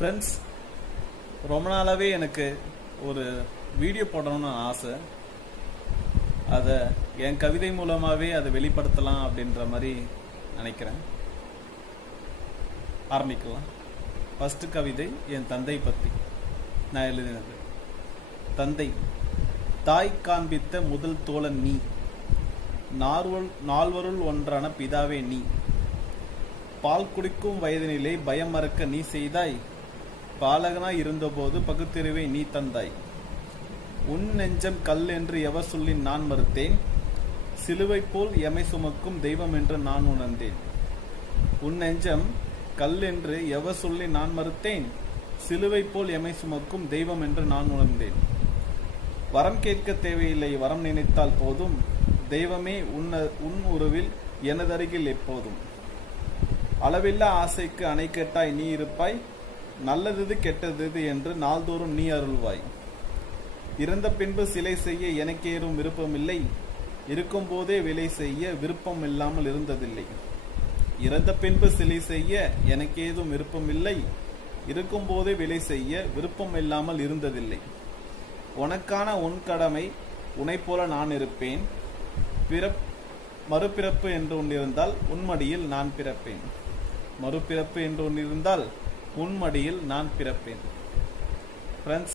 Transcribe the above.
Friends, ரொம்ப நாளாகவே எனக்கு ஒரு வீடியோ போடணும்னு ஆசை. அதை என் கவிதை மூலமாகவே அதை வெளிப்படுத்தலாம் அப்படின்ற மாதிரி நினைக்கிறேன். ஆரம்பிக்கலாம். ஃபஸ்ட்டு கவிதை என் தந்தை பற்றி நான் எழுதினது. தந்தை, தாய் காண்பித்த முதல் தோழன் நீ, நால்வருள் ஒன்றான பிதாவே நீ. பால் குடிக்கும் வயதினிலே பயம் மறக்க நீ செய்தாய், பாலகனாய் இருந்தபோது பகுத்தறிவை நீ தந்தாய். உன் நெஞ்சம் கல் என்று எவர் சொல்லி நான் மறுத்தேன், சிலுவை போல் எமை சுமக்கும் தெய்வம் என்று நான் உணர்ந்தேன். உன் நெஞ்சம் கல் என்று எவர் சொல்லி நான் மறுத்தேன், சிலுவை போல் எமை சுமக்கும் தெய்வம் என்று நான் உணர்ந்தேன். வரம் கேட்க தேவையில்லை, வரம் நினைத்தால் போதும், தெய்வமே உன் உருவில் எனதருகில் எப்போதும். அளவில்லா ஆசைக்கு அணை கேட்டாய் நீ இருப்பாய், நல்லது கெட்டது என்று நாள்தோறும் நீ அருள்வாய். இறந்த பின்பு சிலை செய்ய எனக்கேறும் விருப்பமில்லை, இருக்கும் போதே விலை செய்ய விருப்பம் இல்லாமல் இருந்ததில்லை. இறந்த பின்பு சிலை செய்ய எனக்கேதும் விருப்பமில்லை, இருக்கும் போதே விலை செய்ய விருப்பம் இல்லாமல் இருந்ததில்லை. உனக்கான உன் கடமை உனை போல நான் இருப்பேன், மறுபிறப்பு என்று ஒன்றிருந்தால் உன்மடியில் நான் பிறப்பேன். மறுபிறப்பு என்று ஒன்றிருந்தால் உன்மடியில் நான் பிறப்பேன். ஃப்ரெண்ட்ஸ்,